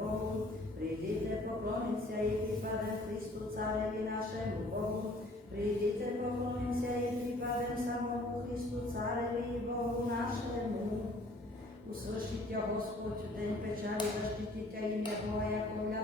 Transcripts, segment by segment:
Bohu. Prídite, poklonimся i prípadem Kristu, Carevi našemu Bohu. Prídite, poklonimся i prípadem samomu Kristu, Carevi Bohu našemu. Usvršite, Господь, в день печали, zaštitite ime Boha Jakovľa,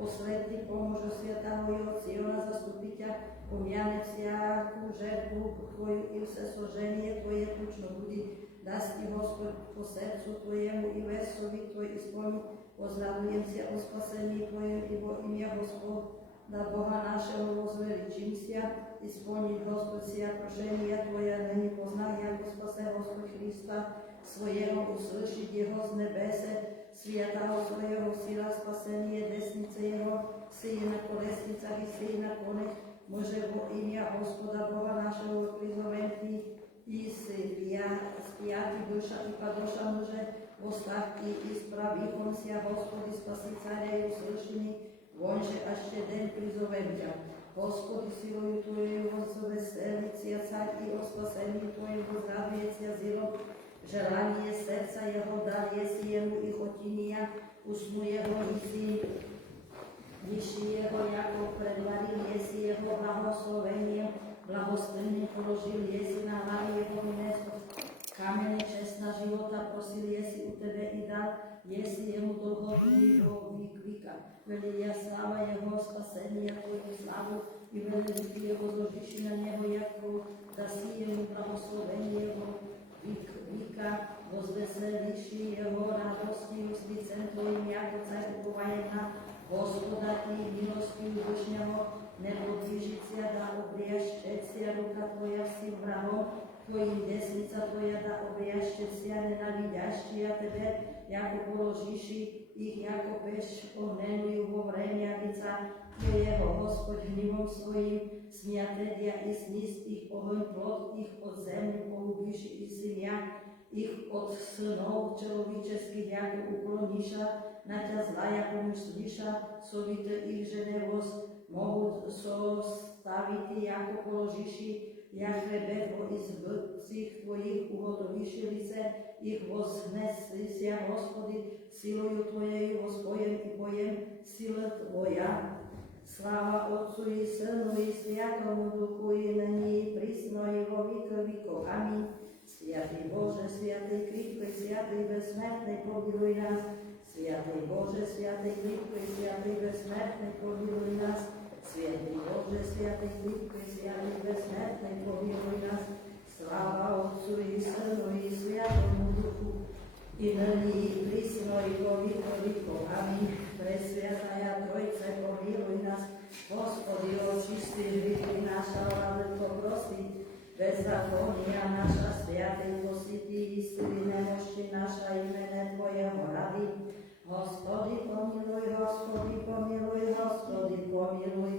posvetli pomôžu Sviataho Jociona, zastupite, pomjane всяку žertvu Tvoju i vse složenije Tvoje tučno budi, dasti Gospod po srcu Tvojemu i vesovi Tvoj ispolni, pozdravujem se o spasenии Tvojem i vo imja Gospoda Boha našeho vozveličim sia, ispolniť Gospod sia prošenija Tvoja, da ne poznaj ako spase Gospod Hrista, svojego uslyšiť jeho z nebese, sviataho svojho sila, spasenie desnice jeho, si na kolesnicach i si na konech, môže vo imia Gospoda Boha našeho prizoventný i spiati duša i padoša môže postavky i spravíchom sia Gospodi spasi careju slyšení, vonže ešte den prizovenťa. Gospodi silujú Tvojeju zveselicia car i o spasení Tvojeho zradujúcia zilo, želanie srdca jeho dal jesi jemu i chotinia, usnu jeho nisi, vyšší jeho jako predvaril jesi jeho blahoslovenie, blahostlne položil jesi na hlavy jeho miesto, kamene čestná života prosil jesi u tebe i dal, jesi jemu dlhodobého výkvika. Velia sláva jeho spasenia Tvoju slavu i veliki jeho zložiši na neho jako, da si jemu blahoslovenie jeho výka, vozveselíši jeho radosti, úslicem Tvojim, jako car upovaje na Gospoda i milosti dušňaho, nepodvížicia da obriaštecia, ruka Tvoja si vrahom, Tvojim desnica Tvoja da obriaštecia, nenavidaštia Tebe, jako položíši ich, jako peš ohnenujú vo vremňavica Tvojeho, Gospod hnivom svojim, smiatedia i sníst ich oheň plod, ich od zemi pohubíši i synia, ich od synov človečeských, jako ukloníša, na ťa zlaja pomyslíša, sovite ich ženevosť, mohú sostaviť, jako položíši, jak bedvo i zbcích Tvojich uhotovíši lice, ich voznesia, Hospody, silujú Tvojeju, vospojem i pojem, sila Tvoja. Sláva Otcu i Synu i Sviatomu Duchu i nyní prísno i vo vieky vekov. Amen. Sviatý Bože, sviatý kripký, sviatý bezsmrtný, pomiluj nás. Sviatý Bože, sviatý kripký, sviatý bezsmrtný, pomiluj nás. Sviatý Bože, sviatý kripký, sviatý bezsmrtný, pomiluj nás. Sláva Otcu i Synu i Sviatomu Duchu i nyní prísno i vo vieky vekov. Amen. Presviatá Trojce, pomiluj nás, Gospodi, očistí hriechy naša, lebo prosí, bezzakonia naša, sviatý posití, istiny nemožný naša, imene Tvojeho rady. Gospodi, pomiluj, Gospodi, pomiluj, Gospodi, pomiluj.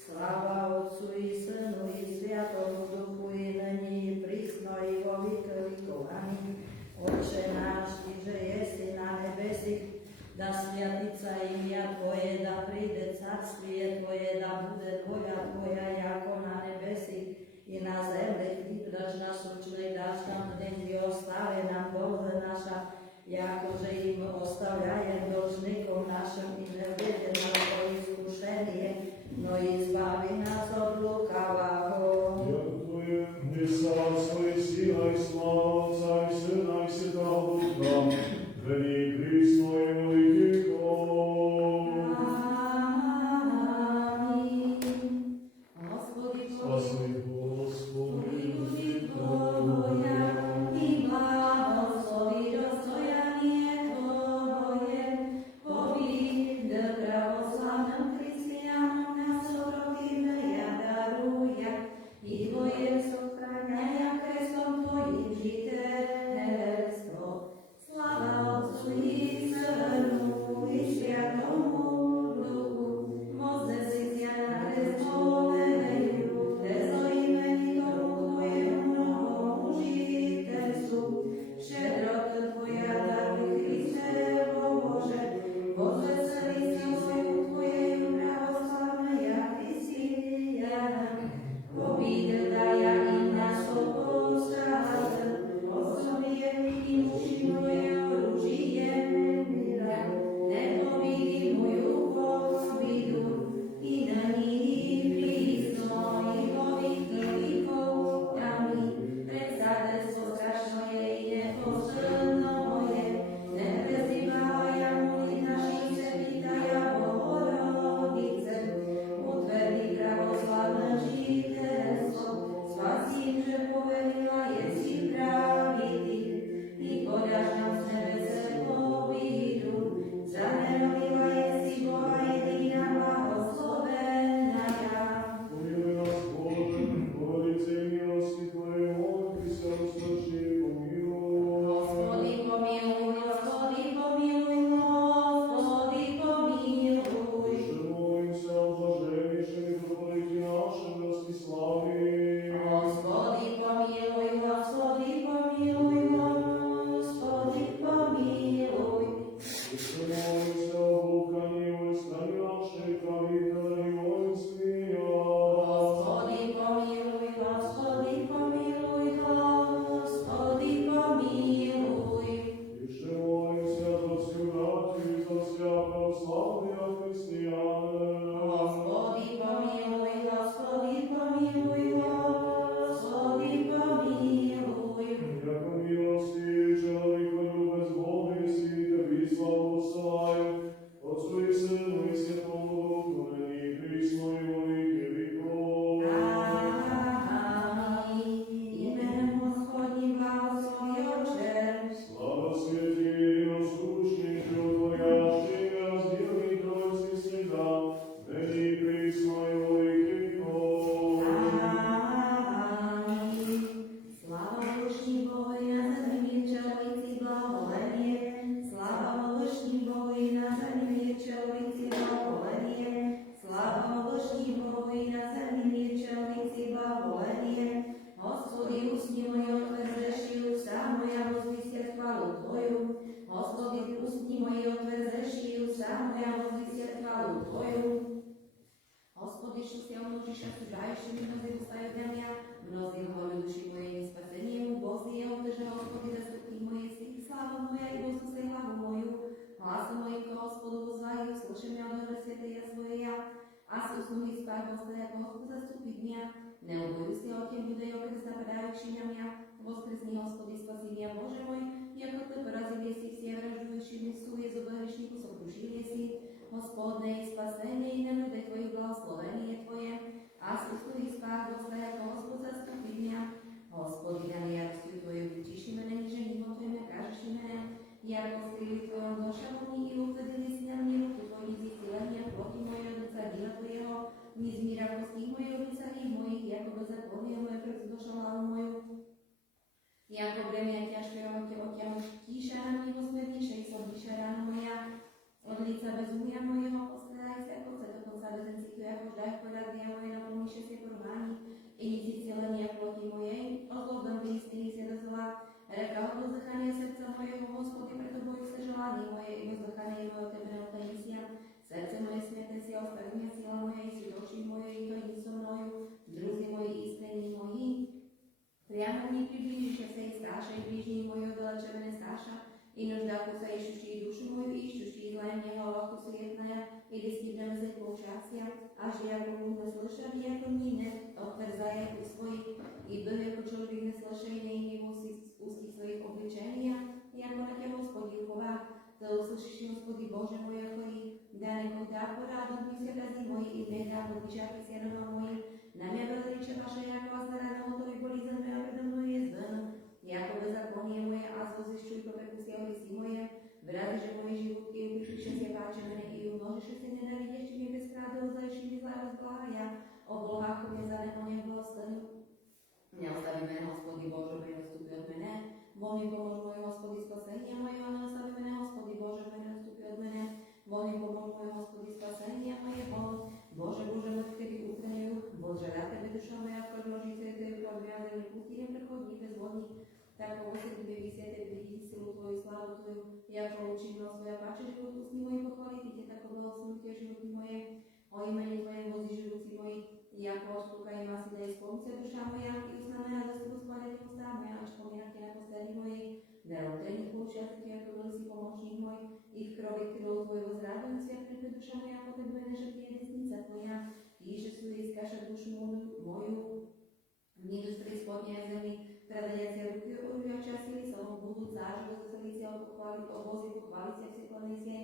Sláva Otcu i Synu i Sviatomu Duchu i nyní prísno i vo vieky vekov. Amen. Otče náš, Tyže jesi na nebesích, da sviatica imja Tvoje, da pride carstwie Tvoje, da bude Tvoja, Tvoja jako na nebesi i na zemlji. Chліб даж насущний даш нам день і остави нам долги наша, якоже і ми оставляємо должником нашим, і не введи нас во искушение, но избави нас от лукавого. Твоє не царство і сила, і слава Отця і Сина, і Святого Духа, нині присно і во віки віков. Амінь. Господи, Спаси, Господи, Твоя, і благослови достояние Твоє, повіде православним християнам на сороківне дарує, і Твоє сохраняє Христом Твоїм жительство. Слава Отцу і brati, zasia pravoslavnia hristiane. Господи помилуй, Господи помилуй, Господи помилуй. Яко милости, человеколюбец Бог еси, Теби славу посылаю, Отцу и Сыну и Святому Духу, ныне и присно и во веки веков. Аминь. Именем Господним благослови, Отче. Слава святи, рассущий, животворящий, разделный Тройцы всегда, ныне и присно и во веки веков. Аминь. Слава Вышній Богу і на землі чоловіці благоволення. Слава Вышній Богу і на землі чоловіці благоволення. Слава Вышній Богу і на землі чоловіці благоволення. Господи, усні мої отверзеші, уста моя возвісять хвалу Твою. Господи, усні мої отверзеші, уста моя возвісять хвалу Твою. Господи, що ся вночі сідаєш, і мнози устають на мене, мнози говорю душі моєї спасення, Бозі я утеже, Господи, заступи моє світ, слава моя, і возвисай главу мою. Гласом моїм к Господу возваю, слушай меня, добре святая своя, а с услуги спай, Господи, Господи, заступи меня. Не убоюсь я от тем людей, Христа, предающий на меня, воскресни, Господи, спаси меня, Боже мой, яко Ты поразил еси все враждующие несу, и зубы грешнику сокрушил еси. Господне, і спасення, і на людей Твоїх благословення Твоє, а з услуги спах, Господи, Господь, заступи меня. Господи, на яростю Твою втіши мене, ніже німо Твоє не кажеш мене, як постріли Твоєм душа мені, і утвердились на мені руку Твої зісілення, проти моєї лица діла Твоєго, ні зміра кості моєї лица і моїх, яко беззаконня моє призадоша лаву мою. Яко бремя тяжке отягнуш тіша на мені, посмертніше, і слабіша рана моя. Od lica bezumia mojego postarajся, ako sa dokonca bezencitu, ako vždy poradnia moje na pomíše si porvání, i nic celenia proti mojej, odlobem blízkých si rozvala, reka od vzdechania srdca mojego, Gospodi, preto bojú sa želanie moje, i vzdechanie moje od Tebe neotajisia, srdce moje smiete si, ostaví mňa sila moje, si doši moje, i to nic so mnoju, druzi moji, istení moji, priamo mi priblížiše sa i stáša, i blížní moji odalečevené stáša, i нуждаку са ищущие душу мою, ищущие злая глава светная, и действительно за полчасия, аж яко не слышали, яко не отверзая своих, и до яко человек не слышания и не в устих своих обличения, яко на Те Господи ухова, да услышишь, Господи Боже мой, яко и да некогда порадат ми се рази мои, и не да подвижаки се рано мои, на меня разрече Ваше, яко вас нарадно, то и боли за меня предо мной ездано, яко беззаконие мое, аз возвещу и попрекусяли си мое, врази же мои животки, и упишуше се паче мене, и умножише се ненавидящи ми безкрада, узающи ми зла разглавя, о Бога, ко ме за него не благослови. Не остави мене, Господи Боже, ме наступи от мене, во ми помож мой, Господи, спасение мое, не остави мене, Господи Боже, ме наступи от мене, во ми помож мой, Господи, спасение моего, Боже, Боже, мой, Тебе укрою, Боже, рад Тебе душа моя, продолжи се Тебе подвязани пути, не преходни безводни, такого се Тебе висете, види силу Твою, славу Твою, яко учинно своя паче живот устни мои похвалите Те, тако благословите животи моje, о имени Твоем вози животи мои, яко оштука има си да изпомце душа моя, и устна моя да се възхвалят уста моя, аж поминах на последи мои, да родени получат Ти, яко бил си помощник мой, и в крови крило Твое возрадвам свят пред душа моя, по Тебе нежа Ти е десница Твоя, и же суе изкаша душу мою, ниду с преисподняя земли, предадяться руки урвяча сили, само будут заживо заселися от похвали, обози похвалися все клонися.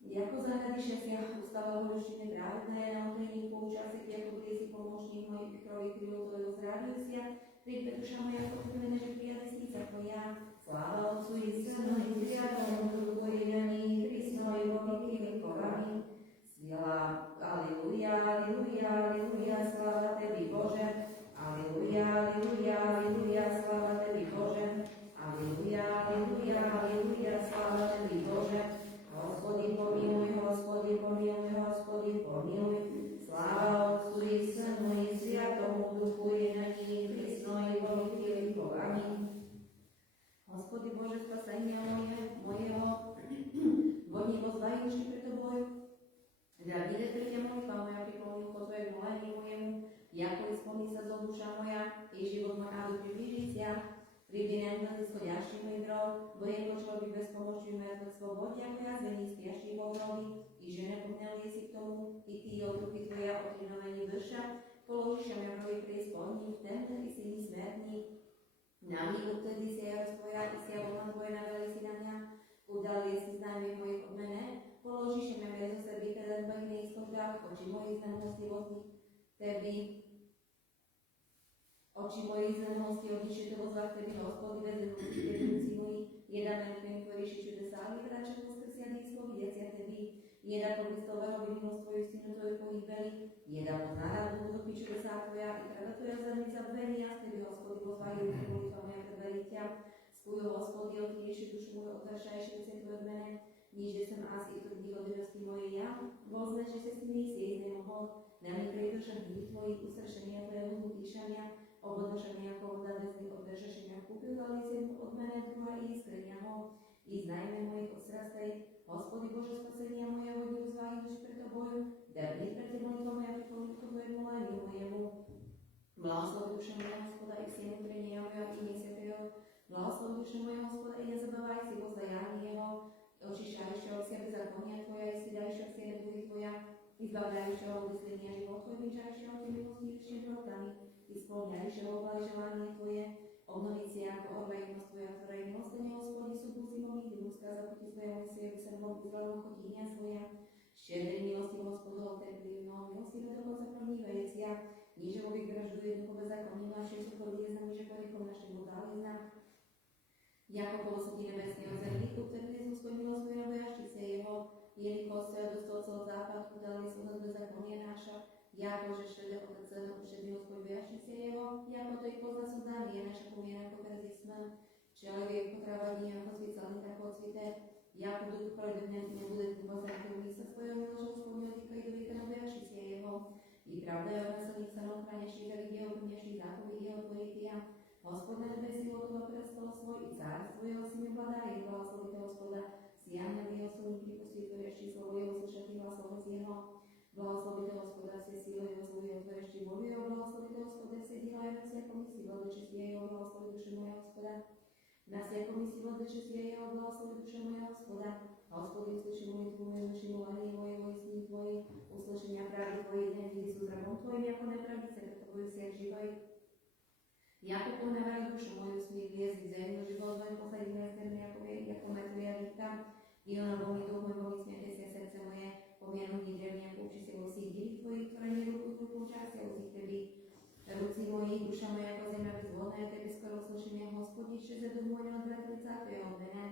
Яко заградише се устава волющини праведная, на отрени получаса, яко бъде си помощник мой, и крови крило Твое возрадвам ся, пред душа моя, по Тебе нежа Ти е десница Твоя. Слава Отцу и Сыну и Святому Духу, и ныне и присно и во веки веков. Аминь. Свела, аллилуйя, аллилуйя, аллилуйя, слава Тебе, Боже. Аллилуйя, аллилуйя, аллилуйя, слава Тебе, Боже. Аллилуйя, аллилуйя, аллилуйя, слава Тебе, Боже. Господи, помилуй, Господи, помилуй, Господи, помилуй. Слава Отцу и Сыну и Святому Духу, и ныне и присно и во веки веков. Аминь. Господи Боже, спасение мое, slobode, ako jazvení spiaších vo hroby, i že nepomneli si k tomu, i ty otrupy tvoja otrinovení vrša, položíš mňa hroby preispolní, ten i si mi smертní. Na míru vtedy si ja tvoja, i si ja volám tvoje, naveli si na mňa, udali si známy mojich od mene, položíš mňa bez osoby, teda v iných skožách, oči mojich znamilostlivosti, tebi. Oči mojich znamilostí odlišuje to ozvah, tebi, Hospody, vedúci moji, jedna mentvým tvoriši čudesá, vyvrača poskrsia dýstvo, vidiacia tebi, jedna poblíztového vyvinul svoju synu tvoju pohybeli, jedna poznára budú čudesá tvoja, i pravda tvoja zrní za dveri, a tebi, Hospody, pozvajú, molitva moja predverí ťa, spôjil Hospody, odkýriši dušu moju, odvršajšie veci tvoje od mene, níže som asi tu v divodenosti moje ja, vozme, že sa s nimi si nemohol, na mi prejdržam hry tvojich ustršenia tvojho utíšania, obodnošenia ako voda väzných održašenia kúpil, ale zem od mene druhá i iskrenia ho, i znajme mojich odstrastaj, Hospody Bože spasenia moje, hodí uzváhy duši pre tobою, debni pre te molitva moja, pripomenú tvojemu moleniu mojemu. Blahoslov duša moja, Hospoda, i si nutrenia moja, i nesvetého, blahoslov duša moja, Hospoda, i nezabávaj si pozdajanie jeho, očišťajšieho vsia bezakonia tvoja, i svidajšieho vsia nebudy tvoja, izbavľajšieho odmyslenia život tvoj, vyčajšieho ty milosti vyššie drotami, исполняющего благожелание Твое, обновить себя ako orvejnosť Tvoja, ktorá je milostenie Hospody, sú zimom i dnu skázať proti svojemu svietu sa mnou izraelu chodínia svoja. Štedrej milosti Hospodov, terpivno, milostivé dokonca pronívajúcia, níže vových vražduje duchové zákony, mladšie sú chodili za níže porichom našemu dali znak. Jako polosotí nebesného zemlíku, ktorý je svoj milosť Tvoja bojaščice jeho, jelikož sa dostal celý západ, udali svojho bezákonie náša, jako že šede od celého všedného svoj bojaščice jeho, jako to i pozna sozdání je naša pomiera ako perzismen, človek potrávanie ako cvicelný, tak odsvité, jako duch projde nebude pozrieť místa svojho miložou spomňou týka i do vieka na bojaščice jeho, i pravda je od nasilných sanov chráňaších a vidieho plňaších zápoví jeho tvojich ja. Hospod na nebesí otova prestol svoj, i cár svojho si nebladá, je blahoslovité Hospoda, si aniel jeho slovní pripustí tvoješti slovo jeho slušatý hlas ohlas jeho. Blahoslovité Hospoda, si síle jeho slovo jeho tvoješti Božieho, blahoslovité Hospoda, si díla na svjakom si vladočestie jeho, blahoslovi duše moja Hospoda. Na svjakom si vladočestie jeho, blahoslovi duše moja Hospoda. Hospody, uslyši molitvu moju, duši volanie moje, sní tvoji, uslyšenia pravdy tvoji, nevidí sú zrabom tvojim, ako nepravdice, preto boju si jak živaj. Jako ponavrajú dušu moju, smí hviezdy zemnú, život tvoj posadí nezemný, ako mŕtvia vítka. I ona volný duch môj, volný smiate sa srdce moje, pomienutí drevne, pouči si vo svých divých tvojich, ktoré nie ruku tvoj poučasia u tých tebi. Ruci mojich, duša moja, ako zemľa bezvodná, tebi skoro uslyšenia Hospodí, že za duch môj neodvratlica, to je od mene.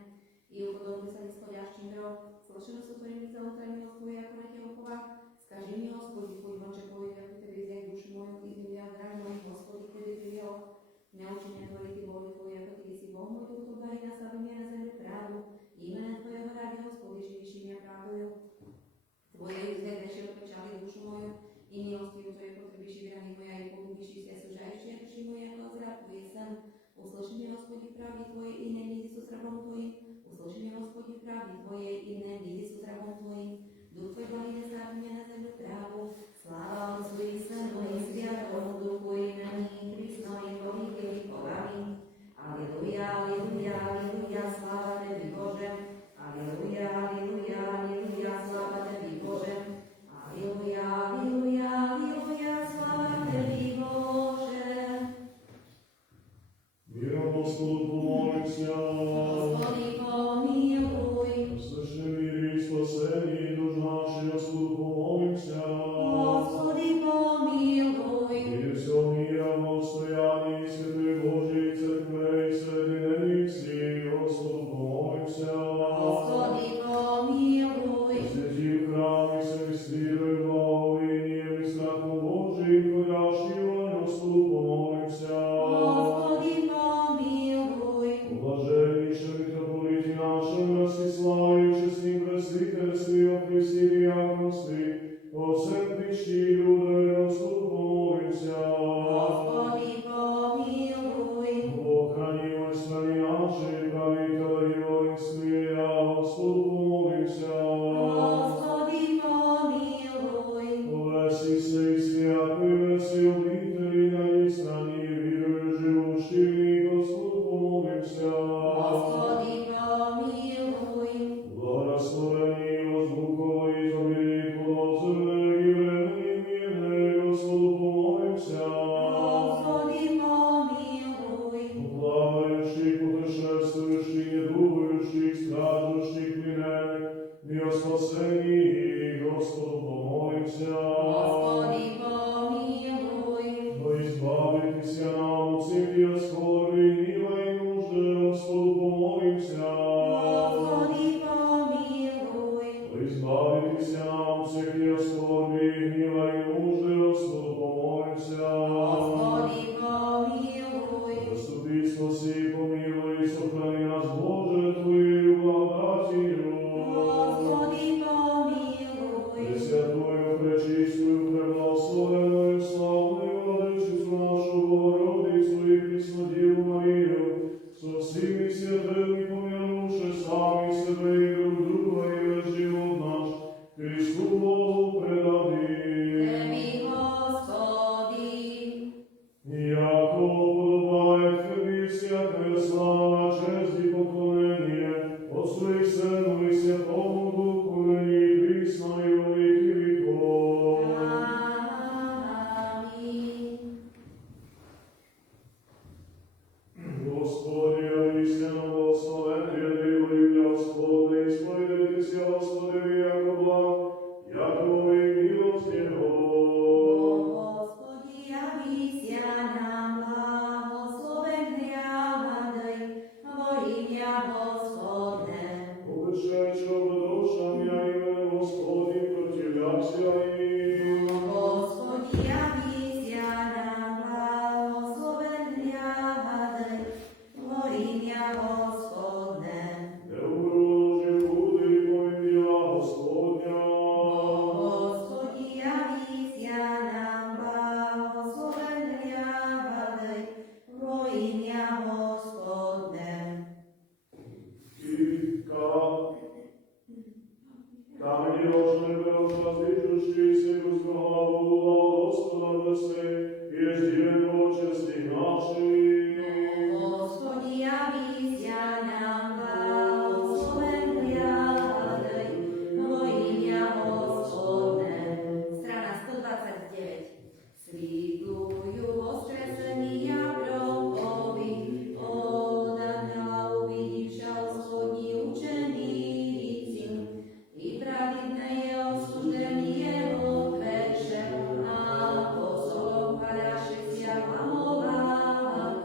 I upodobne sa neschodiaščím hrov, slušeno sú tvojimi za utrajnosť tvoje, ako na te uchová. Skaži mi Hospodí, tvoj vonče povie, ako tebi zjak dušu moju, i zmilia drah mojich, Hospodí, tebi vyviel. Neučenia tvoriť vôľu tvoju, ako ty si Boh môj, duch tvorí na savimia na zemi právu. Imena tvojeho rádi, Hospodí, živiši mňa právujú. Tvoje uzde dešie odpečali dušu moju, i milostiu tvoje potrebiši vrany moja, i polubiši sa sužajšie, duši moje, ako zrapuje sem. Uslyšenie Hospodí pravdy tvoje, i nemídy sú zrabom tvojim. Uslyšenie Hospodí pravdy tvoje, i nemídy sú zrabom tvojim. Duch tvoj bolí nezávimia na zemi právu. Sláva Otcu i Synu i Sviatomu Duchu i na ní, Kristno i Bohý povami. Aleluja, aleluja, aleluja, sláva Tebi Bože. Aleluja, aleluja, aleluja, sláva Tebi Bože. Aleluja, aleluja, aleluja, sláva Tebi Bože. Миром Господу помолимся. Господи, помилуй. Услыши мир и спасение душ наших, Господу помолимся. Господи, помилуй. Мир всего мира в постоянии Святой Божьей Церкви и соединении всех, Господу помолимся. Господи, помилуй. Святи в храме всех с верой, благовением и страхом Божиим, ходящего, Господу помолимся. Господи, помилуй. Блаженнейшем митрополите нашем Ростиславе, честным пресвитерстве, о Христе и диаконстве, о всем крещи люда, Господу помолимся. Господи, помилуй. Бог храни во стране нашей, правителя и воинстве, Господу помолимся. Господи, помилуй. Повеси се и святый, веси обители на ней стране, верую живущий, Господу помолимся. Господи, помилуй. duši klinen, mi o spasení, Gospodu pomolимся. Господи, помилуй. Во избавитеся нам от всяких скорби, гнева и нужды, Господу помолимся. Господи, помилуй. Во избавитеся нам от всяких скорби, гнева и нужды, Господу помолимся. Господи, помилуй. Заступи, спаси, помилуй, сохрани нас, Боже, Твоею благодатью. Господи, помилуй. Пресвятую, пречистую, преблагословенную, славную Владычицу нашу Богородицу и Преснодеву Марию, со всеми святыми помянувши сами себе и друг друга и весь живот наш, Христу Богу предадим. Теби, Господи. Яко подобает Тебе всякая слава, честь и поклонение, Отцу и Сыну и Святому Духу, ныне и присно и во веки веков. Аминь. Господи, истинно благословен Ты, имя Господне, исповедайтесь, Господи, яко благ, яко во век милость Его. Господи, явися нам, благословення владай, во ім'я Господне. Обещайчего душам я именем Господи, противляся им. Господи, явися нам, благословення владай, во ім'я Господне. Не угрожи буди по ім'я Господня. Господи, явися нам, благословення владай, во ім'я Господне. Камені рожни бережа звідущися, Господу, Господа блеси, і здійне почесті наші. Господи, явися нам, благословення владай, во ім'я Господне. Страна 129. Світлую воскресення проповідь, подана увидівши Господні учениці, і праведне осуждення отвече, апостолом хвалящихся помогав,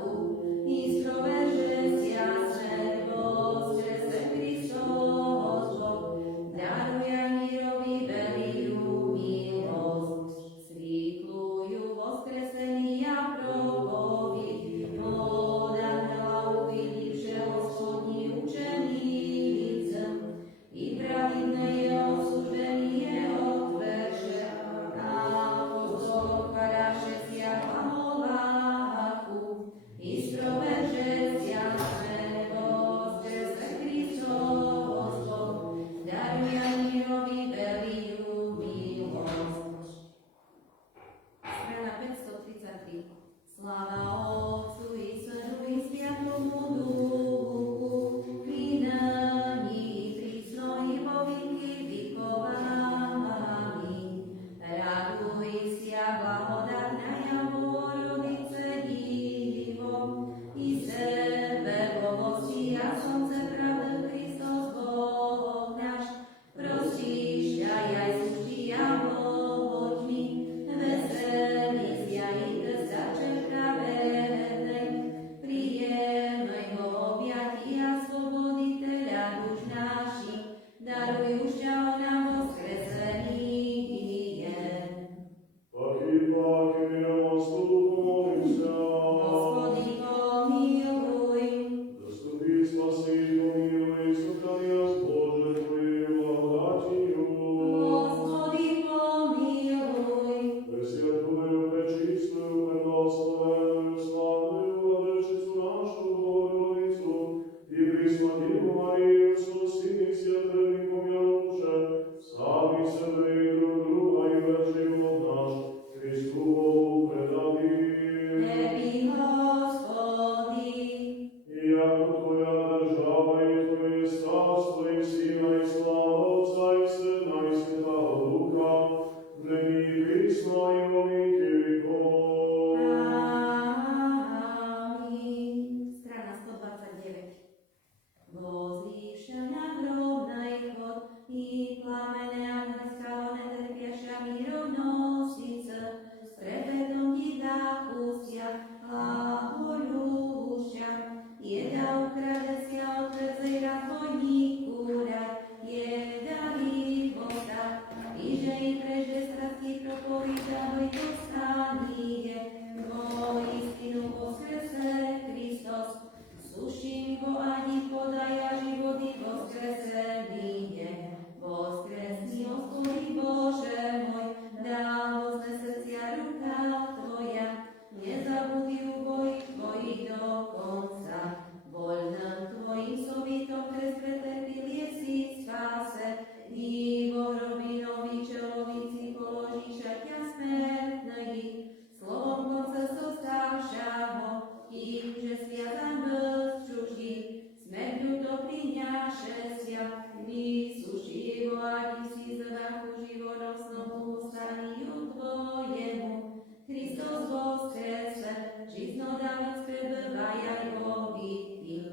prebývaj vo výchil.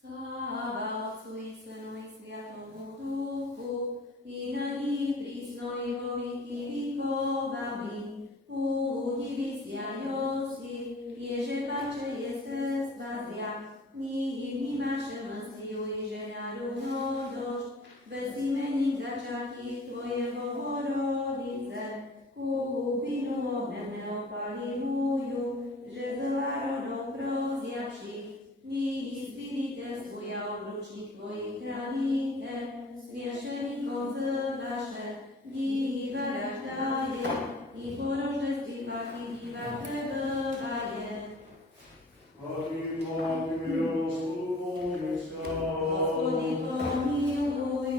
Sláva Otcu i Synu i Sviatomu Duchu, i na ní prísno i vo výky výkov. Amen. Удивися, еже паче естествазя, и внимаше мастью и женарю дождь, без имени зачатки Твоего Богородице, купину огнене опалилую, же зла родов прозявших, и свидетельству я обручник Твоих храните, священников зываше, и рождает, и по рождествах и дивах пребывает. Господи, помилуй.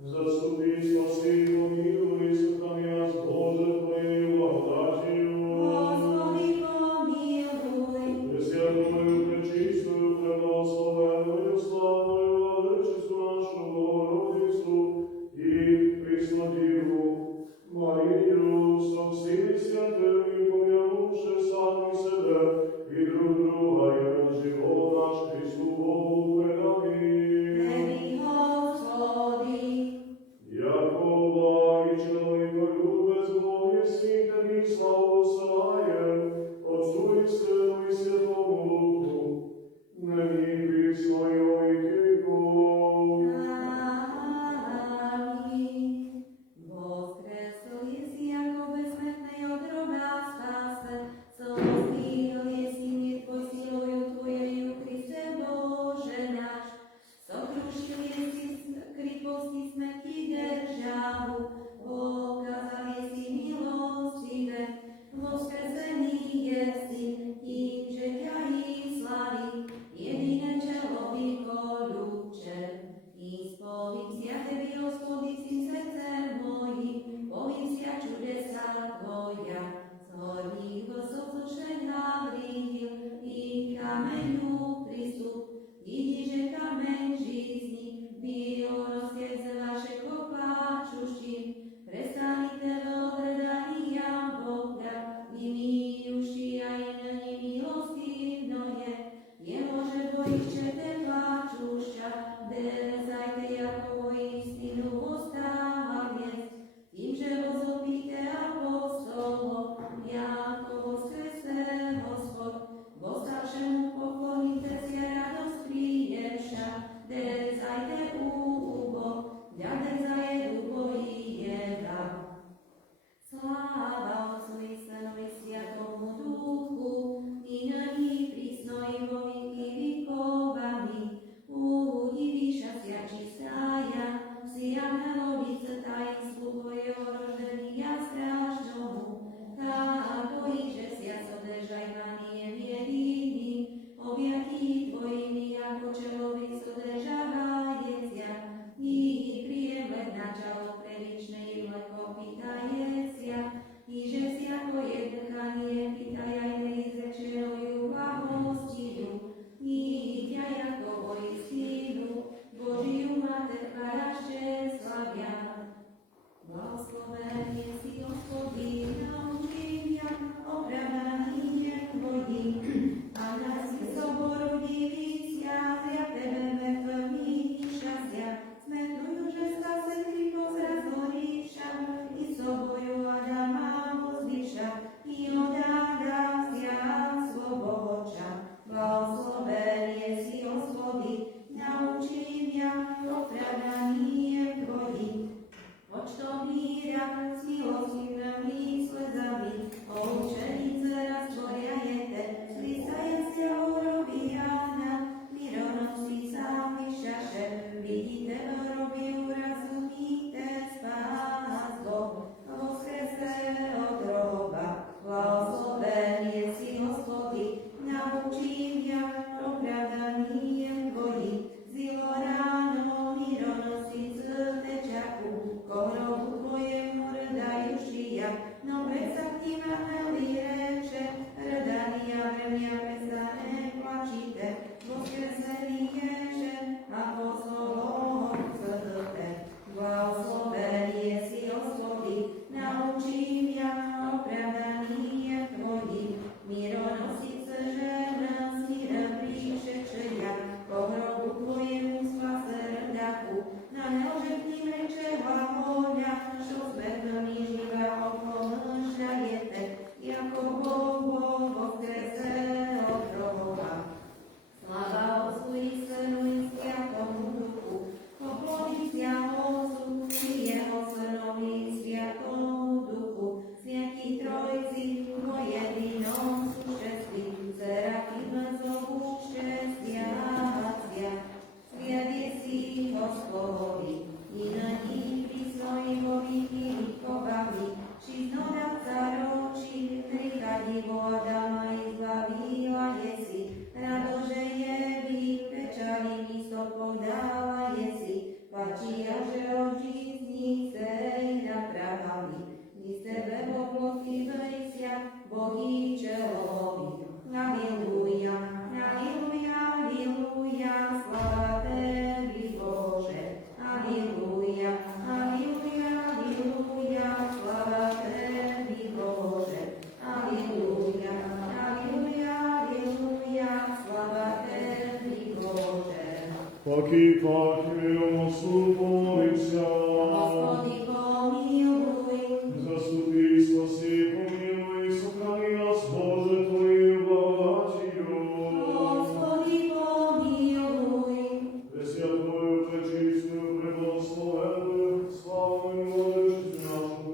Заступи, спаси, помилуй, сохрани нас, Боже, Твоей благодатью. Господи, помилуй. Пресвятую, пречистую, преблагословенную, славную, владычицу нашу Богородицу и Преснодеву Марию, со всеми святыми, помянувши сами себя и друг друга, и живот наш Христу Богу предадим. Теби, Господи. Якова и человеколюбец Бог еси, Теби славу славе, Отцу и Сыну и Святому Духу, ныне и присно и во веки веков. Аминь. Воскресл еси, яко бессмертный от гроба спасе, воздвигл еси мир Твой силою Твоею, Христе Боже наш, сокрушил еси крепости смерти державу, показал еси милостиве, воскресений еси, им же Тя и слави, едине человеко любче. Исповимся Теби, Господи, всем сердцем моим, повимся чудеса Твоя, сорних высокошена вридил, и каменю приступ, види же камень жизни, милостью за вашего пачущим, престанете в отреданиям Бога, имеющие и на немилостивное, не може боищете плачуща, дерзайте, яко истину восставец, им же возопите апостолов, яко воскресе Господ, восставшему поклонитесь радость приевша, дерзайте убо, дерзае духо и еда. Слава Отцу и Сыну и Святому Духу, и ныне присно и во веки веков. Аминь. Удивишься, чистая, всея родица таинству Твоего рождения страшному, како и же ся содержанием единым, объяти Твоими, яко человек содержавается, и приемлет начало приличное млеко питается, и же всякое дыхание питая неизреченою благостью, и я яко воистину Божию Матерь храще славя. Благословен еси, Господи, научи меня оправданием Твоим, а нас и собору дивися, зря Тебе мертвыми счастья, смертную же спаси крепость разориша, и собою Адама возвиша, и от Ада вся свободча. Благословен еси, Господи, научи меня оправданием Твоим. Вот что мира с милостивым и слезами, о ученице растворяете, слисаяся воробьяна, мироносица вишаше, видите воробью, разумите, спас Бог, воскресе от гроба. Благословен еси, Господи, научи меня оправданием Твоим, зило рано мироносица течаку, ко гробу Твоему рыдающия, но пресактивно ли рече, рыдания время престане плачите, воскресение же апостолов святых. Благословен еси, Господи, научи меня оправданием Твоим, мироносица же že k ním rečeva voľa, čo smrtný živého pomýšľajete, ako Boh vo krese od roha. Sláva Otcu i Synu i Sviatomu Duchu, poklonisia Otcu i Jeho Synovi i Sviatomu Duchu, Sviatí Trojci, vo jedinom súčeství, Serafim zovú šťastia. Sviat je si Hospodovi, i na nich prísloji vo výkyvy kovami, či znodavca ročí, pricadivo Adama izbavila jesi, rado, že je vypečali místo podáva jesi, pačia, že očí z nich sej napravami, ni sebe obloky vejsia, Bohy čelovi. Aleluja, aleluja, aleluja, sláva Tebi Bože. Aleluja, aleluja, aleluja, sláva Tebi Bože. Aleluja, aleluja, aleluja, sláva Tebi Bože. Paki, milosť, pomolícia. Gospodi, pomiluj. Zastupí, spasi, pomiluj, sochrani nás, Bože, Tvojou blahodátiou. Gospodi, pomiluj. Presviatľujú, prečistú, preblahoslavenú, slávnu Mladežnicu našu,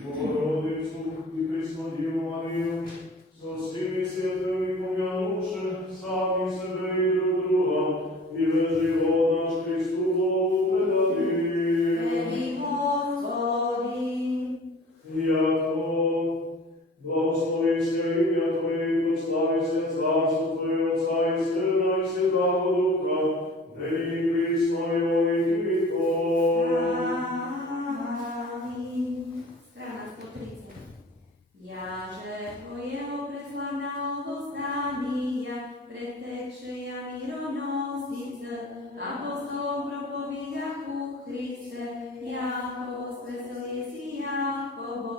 Bohorodicu i Prisnodivu Mariu, so svými sviatými pomianuše, sami sebe i druг druga, i ve život náš Kristu Bohu predali. Tebi, Gospodi. Jako blahosloví se imя Tvoje, proslaví se cárstvo Tvoje, Otca i Syna i Svätého Ducha, nyní i priсно i vo veky vekov. Amen. Strana 130. Jaže Tvojeho preslavného známia, pretekšeja mironosice, apostolom propovidachu Christe, jako skresel jesi Jakobo,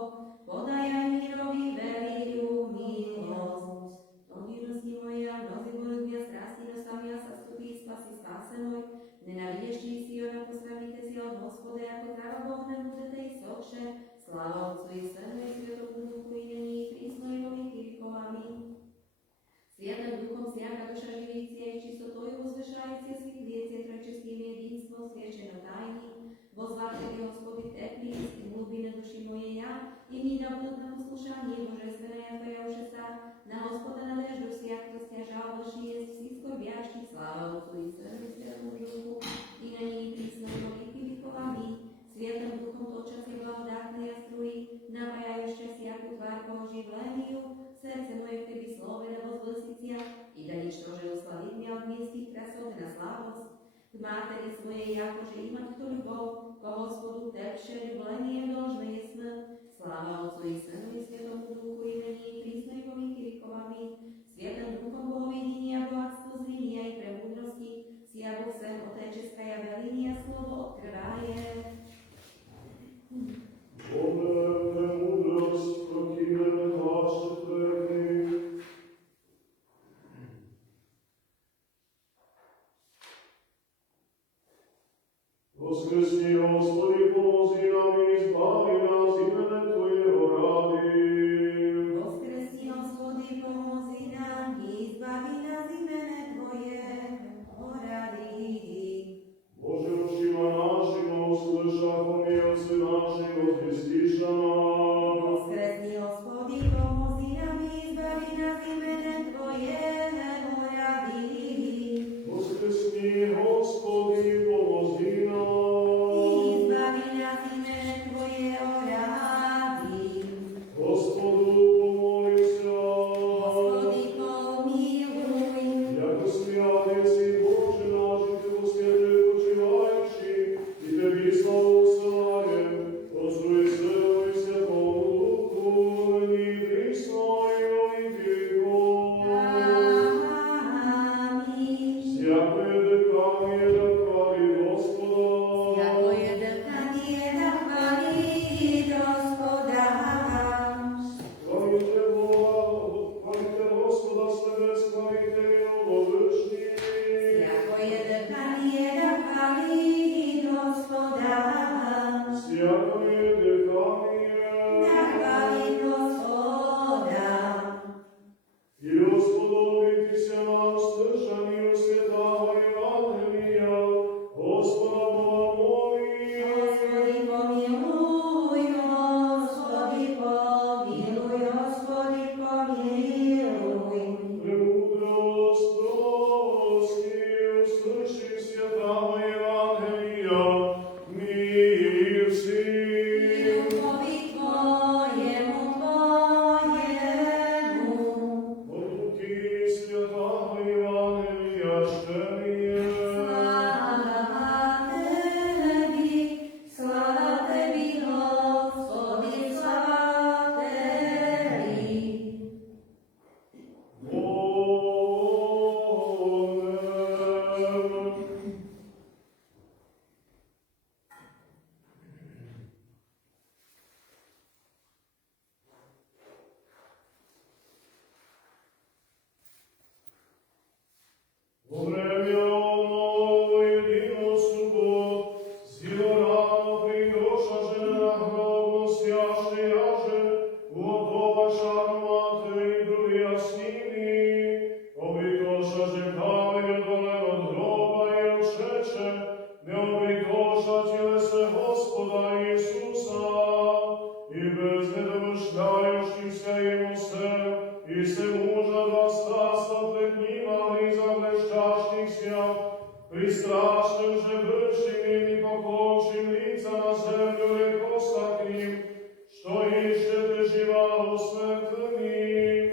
podajaj mirovi veriu milosť. O milosti moja, mnozi ľudia strasti dostavia sa vstupí spasi spáse môj, nenavidešti si ona postavíte si od Hospode, ako kráľovné budete i sokše, sláva Otcu i Synu i Svätému Duchu i nyní i prísno i vo veky vekov. Amen. Sviatým Duchom siaha duša živície, čistotou voзвышается светлее, трочистым единством священно тайны, возвратили Господи тепли из глубины души моей я, и мне дадут на послушание Божественное появшееся, на Господа надежду святости, а жалобши есть все скорбящий, слава Отцу и Сыну и Святому Духу, и на ней присно во веки веков. Аминь. Святым Духом тотчас и благодатные струи, напаяющие всякую тварь по оживлению, сердце мое в Тебе слово да возгласится, и да ничтоже условит меня от мирских красот на славость. К матери своей, якоже имать кто любовь, по Господу тепше любление должное сны. Слава Отцу и Сыну и Святому Духу, и ныне и присно и во веки веков. Аминь. Святым Духом Боговедения, богатство зрения и премудрости, сия Бог всем отеческая велиния слово открывает. Боже, премудрость, прокинем наших верных. Воскресни, Господи, помози нам и избави нас именем Твоего ради. Воскресни, Господи, помози нам и избави нас именем Твоего ради. Боже, очима нашими услыша, помилуйся наши, возвестиша нас. Воскресни, Господи, помози нам и избави нас именем Твоего ради. Воскресни, Господи, помози нам. Избави нас именем Твоего ради. Господу помолимся. Господи, помилуй. Яко святый си, Боже наш, и Ты во свете почивающий, и Тебе славу всылаем, Отцу и Сыну и Святому се Господа Ісуса, і без недомишляючися йому се, і се мужа два страста пред ним, али заблещащихся, пристрашным же бывшим и непокорчим лица на землю рекоста к ним, что ищете живого смертными,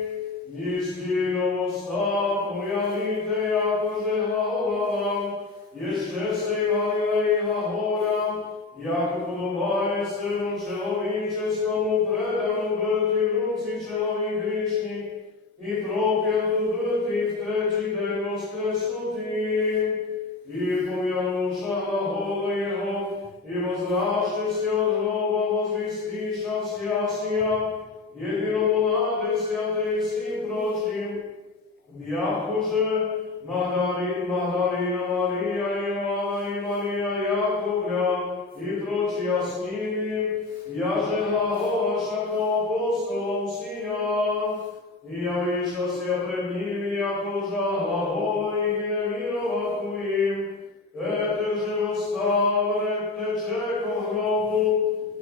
низкиного стапу явите, якоже глаголам, еще сей Галилей глаголя, яко подобає сину человеческому предану бити в руці человек грішний, і прокляту бити в третій день воскреснути. И помянувша глагола Его, и возвращався от гроба, возвестиша вся сия, единомонады святой и всем прочим, якоже Магдалина Мария, Иоанна и Мария Яковля, и прочие с ними, яже глагола шако апостолом сия, и явишася пред ними, якоже глагола и гневирова им, Петр же восстал, тече ко гробу,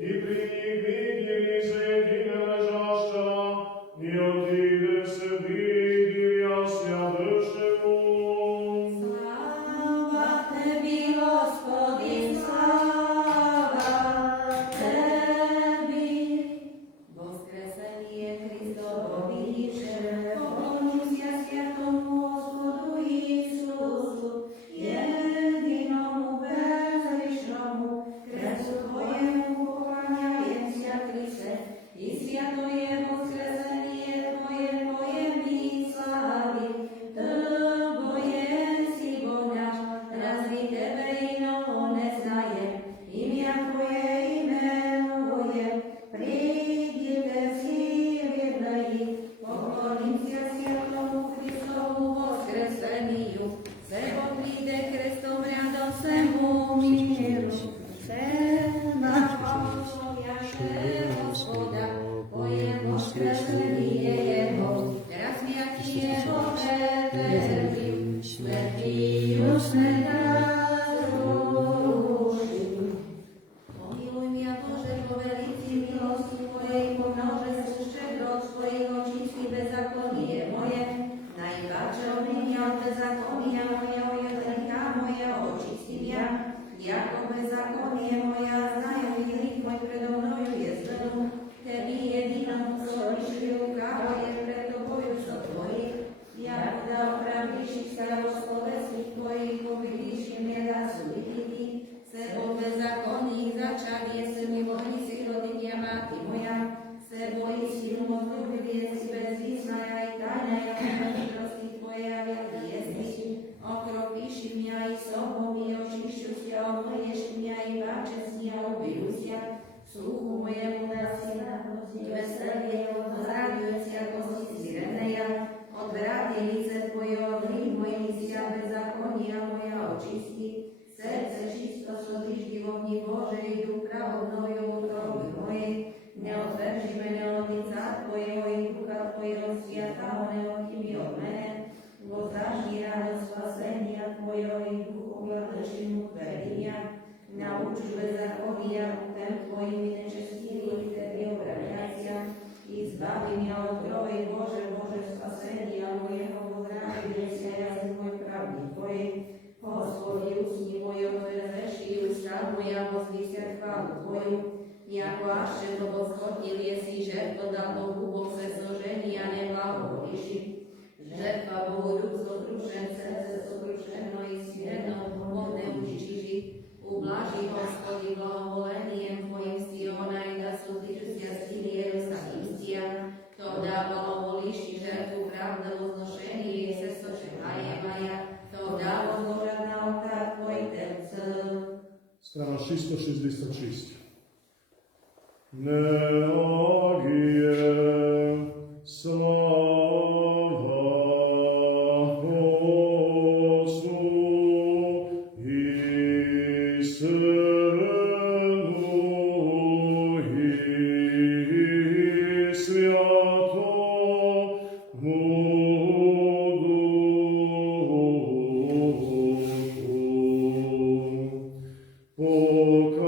и при них видели заедине лежаща, и отиде в себе, дивяся бывшему. Слава Теbi, Господи, слава Tebi. Воскресение Христово више, Поклонимся святому Господу Иисусу, единому безгрешному, кресту Твоему поклоняемся, Христе, и святое воскресение Твое поем слави. Тобо еси Бог наш, разве Тебе иного не знаем, имя Твое именуем, придите все верные, поклонимся святому Христову воскресению, се покрите крестом рядом всему миру, се наполняше Господа, поем воскресение Его, распятие Боже Теби, смерти уж не разруши. Помилуй меня, Боже, по великой милости Твоей, по множеству щедрот Твоих, очисти беззаконие мое. Najbardziej obwinia od bezakonia moje, oj od grzecha moje, очисти меня. Яко беззаконие мое, знаю, и грех мой предо мною ездenu. Теби единому солиши лукаво je пред Тобою со Твоих. Яко да оправдишься во словесных Твоих, победишь мне да судити Ти. Sebo bezzakonných začavie se mi vojni si rodenia máty moja. Sebo istinu odľúbivie si bez význaja i tajnaja mudrosti Tvoje a veľký jesti. Okropíši mňa i sobou mi očišťusia, omoješ mňa i váčesnia obirúsia. Sluchu mojemu nasina, veselie odradujúcia kosti zvireneja. Odvráti lice Tvoje od hry mojich zia bezzakonia moja očisti. Serce čisto sodíš divovni Bože i duch pravodnojom utrobi mojej. Neodverži mene od lica Tvojeho i ducha Tvojho sviatého neodti mi od mene. Возражи радость спасения Твоего и духу владычему творения. Научи беззакония рукам Твоим и нечестивым Тебе обраняйся. Избави меня от крови Боже, Боже спасения моего. Возражи язык мой правды Твоей. Господи, усни мое твердеши и уста моя возвисят хвалу Твою. Яко аще то восходил еси жертва да Богу Бог се сожжения не благоволиши. Жертва Богу дух сокрушен, сердце сокрушено и смиренно Бог не учичи. Ублажи, Господи, благоволением Твоим Сиона и да судишься стили Иерусалимския. То да благоволиши жертву правда возношение и се сожжеваемая. To dało Boże na ołtarz Twój serce. Strana 666. Neagie slava Otcu i Synu i Świętemu Duchu.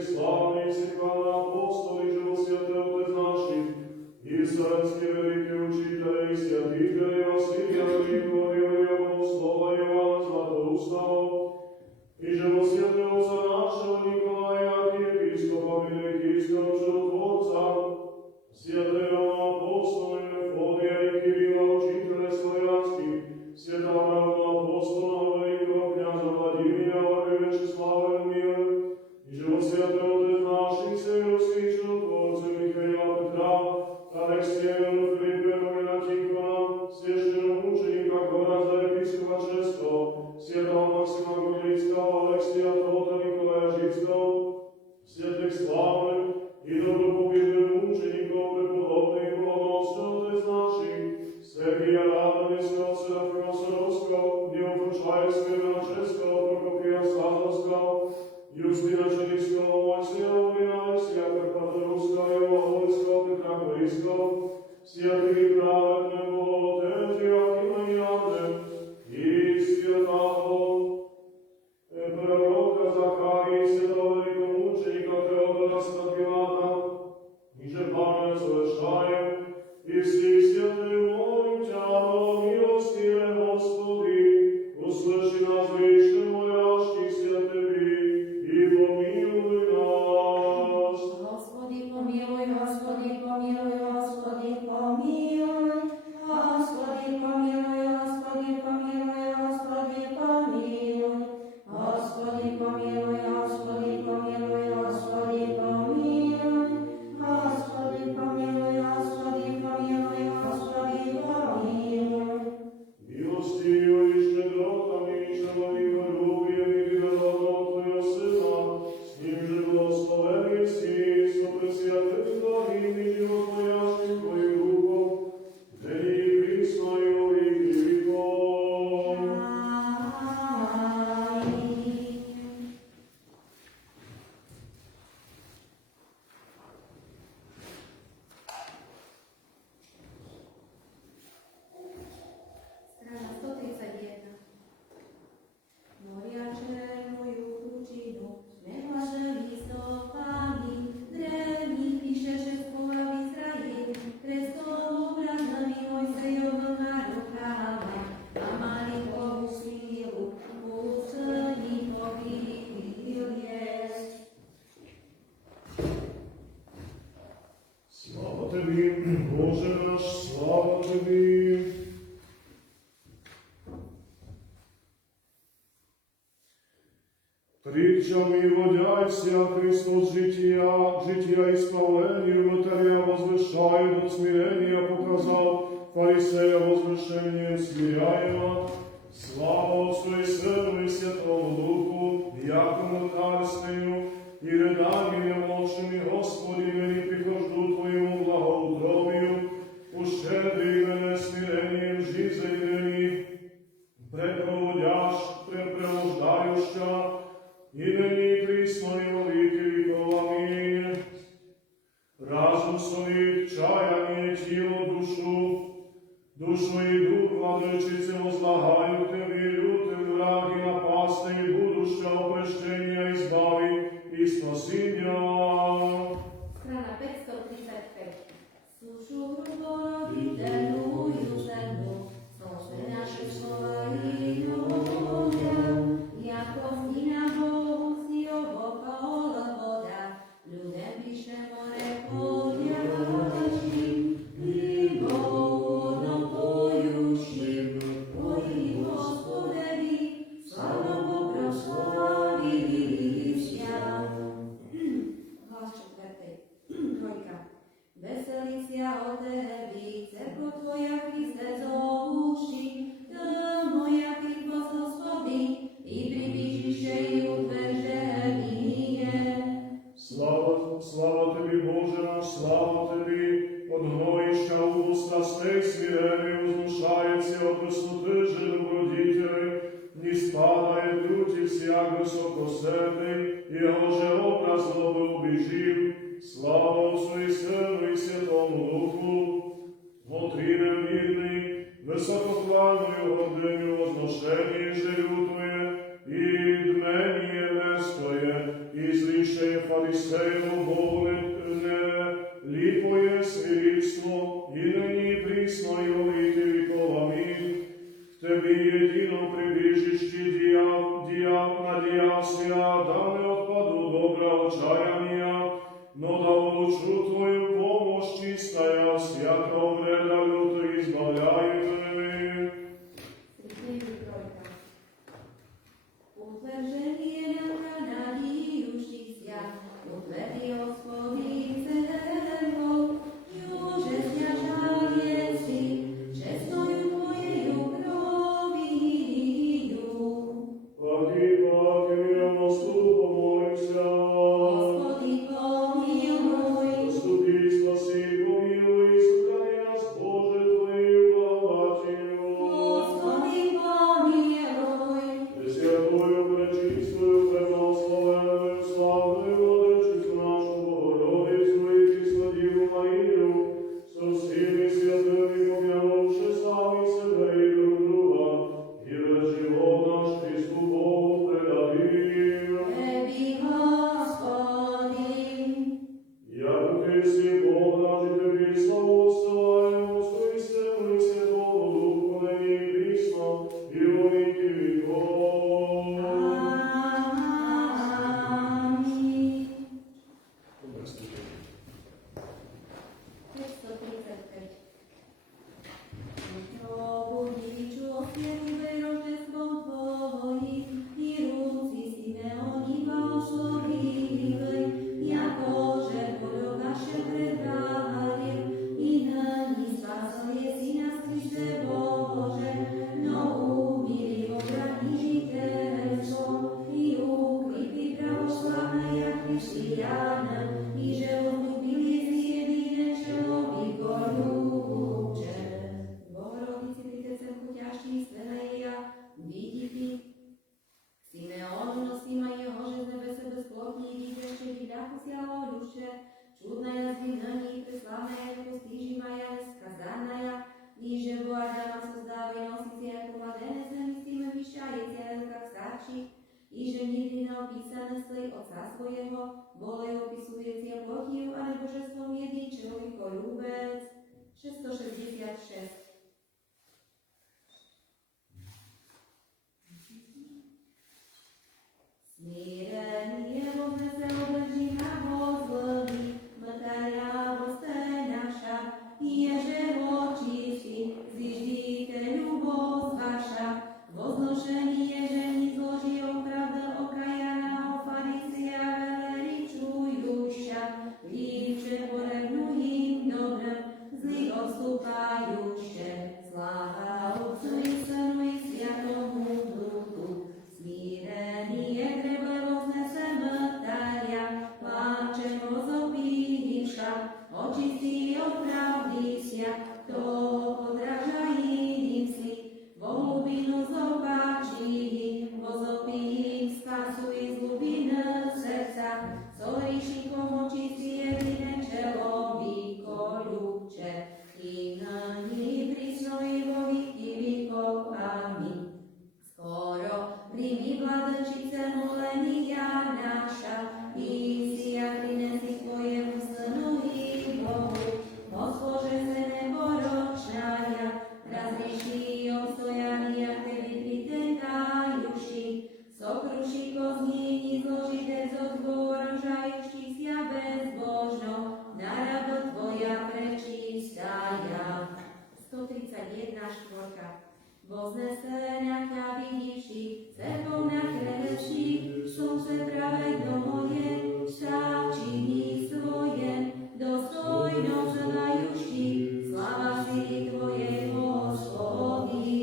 святых славных, Сиквана апостолы, живо святый Отец наших, и Вселенский великий учитель, и святитель Василия Великого, Георгия Богослова, Ивана Златоустого, и живо святый Отца нашего Николая, архиепископа Великийского чудотворца, святого апостола Мефодия и Кирилла, учителя славянских, святого апостола великого князя Владимира, Владимира Вячеслава Мира, и живо святый Отец наших, северских чудотворцев Михаила Петра, Алексея Филиппа Ромина Тихона, священномученика Гораза епископа Ческого, святого Максима Горлицкого, Алексея Фрота, Николая Жицкого, святых славных и добропобежных мучеников, преподобных и богоносцев Отец наших, Сергия Радонежского, Серафима Саровского, Неофучаевского, Виноческого, Прокопия Сазовского, Юстина Челицкого, Моисея Лаврина, Алексея Карпаторовского, Евангельского, Петра Корейского, святых и праведных Богов, Отец Иоакима и Анны, и святого пророка Захарии, святого великомученика Теодора Стагилата, и же память совершаем, и все святые молим Тя, милостиве Господи, услыши нас грешных молящих святыми, и помилуй нас. Господи, помилуй, Господи, помилуй, Господи, помилуй. Господи, помилуй, Господи, помилуй, Господи, помилуй. Господи, помилуй, Господи, помилуй, Господи, помилуй. Господи, помилуй, Господи, помилуй, Господи, помилуй. Милостивый и щедротами, человеколюбием и верою Твоего Сына, с ним же благословен Иисус, со пресвятым благим и животворящим Твоим Духом, ныне и присно и во веки веков. Аминь. Strana 131. Moria černujú kručinu, nevaželi stopami, drevní píšeše skôra v Izraeli, krestom obrazami Mojsejová rukama, a mali Bohu sílu, úcení povýchil jesť. Слава Тобі, Боже наш, слава Тобі. Притчами водяться Христос жития исполнению, вратаря возвышает от смирения, показал фарисея возвышением смиряема. Слава Отцу и Сыну и Святому Духу, якому царствию и рядами молчими, Господи, мені прихожду Твоему благоутробию, ущедри мене смирением жизнь мені, препровождающа, и ныне присно и во веки веков. Аминь. Разум свой, чаяние, тело, душу и дух, владычицы, возлагаю Тебе, лютым враги, напасты, и будущего прощения избави и спаси меня. Strana 535. Sušu roditeľujú zemu, složne naše slova i ľudia, jako stina Bohu si obokola voda, ľudem píše more podiačím, i Bohu pojučím, Tvoji Gospodevi, slavu proslavisia. Hlas četvrtej. Trojka. Veselicia o Tebi, cerko Tvoja Kriste zovuši, moja Ty Gospodi, i približiše i utvrženije. Слава Тобі, Боже наш, слава Тобі, от гноїща уста стих смиренний вознушається от висоти же добродітелей, не спадає люті всяк високосердий, його же образ злоби убіжив. Слава Отцу і Сину і Святому Духу, внутрі невірний, високоплавною гординю возношення же лютує, і дменіє мерзкое, излише фарисеево Богу не липо je свиридство, и ныне присно и во веки веков. Аминь. В Тебе едино прибежище надеялся, да не отпаду добра отчаяния, но да улучшу Твою помощь чистая, всякого вреда люто избавляй меня. Utvrženie na nadíjušícia, utvrdi Hospodin celého, juže sňažalie si, čestою Tvojeju kroviju. Погибать милосту помолимся. Господи, помилуй. Уступи, спаси, помилуй, сохрани нас, Боже, Твоею благодатью. Господи, помилуй. Пресвятую, пречистую, преблагословенную, славную Владычицу нашу Богородицу и Преснодеву Марию, со всеми святыми помянувши сами себя и друг друга, и весь живот наш Христу Богу предадим. Теби, Господи. Яко Ты си Бог наш, и Тебе славу воссылаем, Отцу и Сыну и Святому Духу, ныне и присно, и во веки веков. Аминь. 535. Probudíču osvietime roždestvom Tvojim, i rúci Simeoniva oslovivej, jakože podobaše pred Bálim, i nyní spásuje si nás Kriste Bože, no umili obranížiteľstvo, i ukrypí pravoslavné, jak Kristiána, i že odlúbili si jediné člověko ľúče. Bogorodici pritecem chuťaští steleja, vidíte, Simeon nosí ma jeho, že z nebe sebe splotní, ešte vydáku sialo ľuše, čudná jazdy na ní, preslávna jako stíži maja, skazaná, i že bo Adama sozdávajú nosici ako mladené zemi, s tým vyšťajecia jak starší, i že nikdy neopísané slej Otca svojho, bolej opisujúci a plotiu, ale božestvom jedný človeko ľúbec. 666. Smírenie vozne se obrží na vozlby, mtaria vostenaša, ježe očistí, zjiždíte ľubosť vaša, voznošenie žení zloží opravda okajaného farisia veličujúša, líče porebnú im dobrem, zlý odstúpajúše, sláva Otcu i Synu i Sviatomu Duchu. Smírenie treba voznese mtaria, pláče vozopíša, očistí opravdísia, to podráža iným si, vo hlubinu zobáčí, vozopí im spasuj z hlubiny srdca, soríšikom očistí jediné čelovíko ľúče, i nyní prísno i vo veky vekov. Amin. Skoro príjmi Vladačice molenia naša, i si a prinesi Tvojemu Synu i Bohu, Госпоже се непорочная, разреши обстояния Тебе притекающий, сокруши козни изложите зодворожающийся безбожно, на рабо Твоя пречистая. 131 štvorka. Voznесenia ťa vidíši, cerkov nakreší, slnce pravedno moje, šta činí svoje, dostojno zelajuši, slava si Tvoje, Gospodi.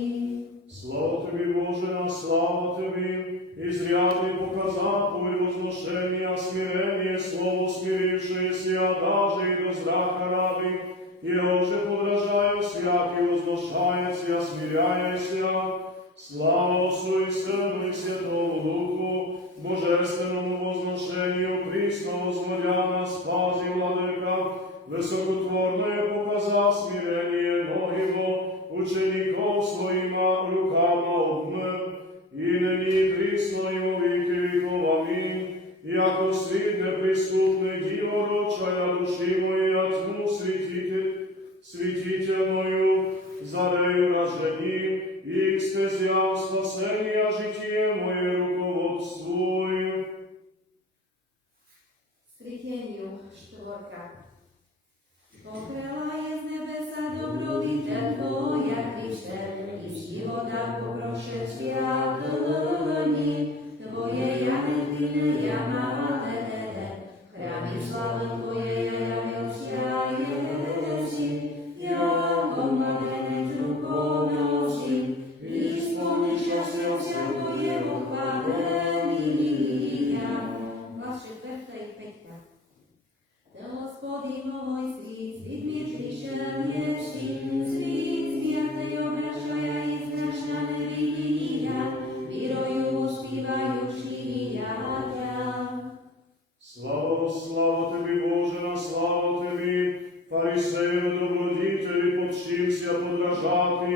Слава Тебе, Боже, на слава Тебе, изрядный показал Твой возношение, смирение, слово смирившееся, даже и до здраха ради, и уже подражаю всякий возношается, смиряйся. Слава Отцу и Сыну и Святому Духу, божественному возношению присно возводя на спаси Владыка, высокотворное показал смирение ноги Его, учеников своима рукама обмыл, и ныне присно и во веки веков. Аминь. Як яко світ неприступний діво рочая душі моя тьму світительною зарею рождені, і стезя спасення житіє моє руководствує. Світенню štvorka. Pokrela je z nebesa dobroditeľ Tvoja, Krište, i života poprošecia dlani. Tvoje janetine jamate, chrámy slavy Tvoje jamiociajesi, jako mladenec rukou nosím, i spomnišia srdcia Tvojeho chválenia. Vaše Petra i Peťka. Gospodin môj svít mi prišiel ješin, svít sviatej obražaja i značné vidia, vyrojú, spívajú šíjaťa. Слава Тобі, Боже, на славу Тобі, фарисею добродітелі, подчимся подражати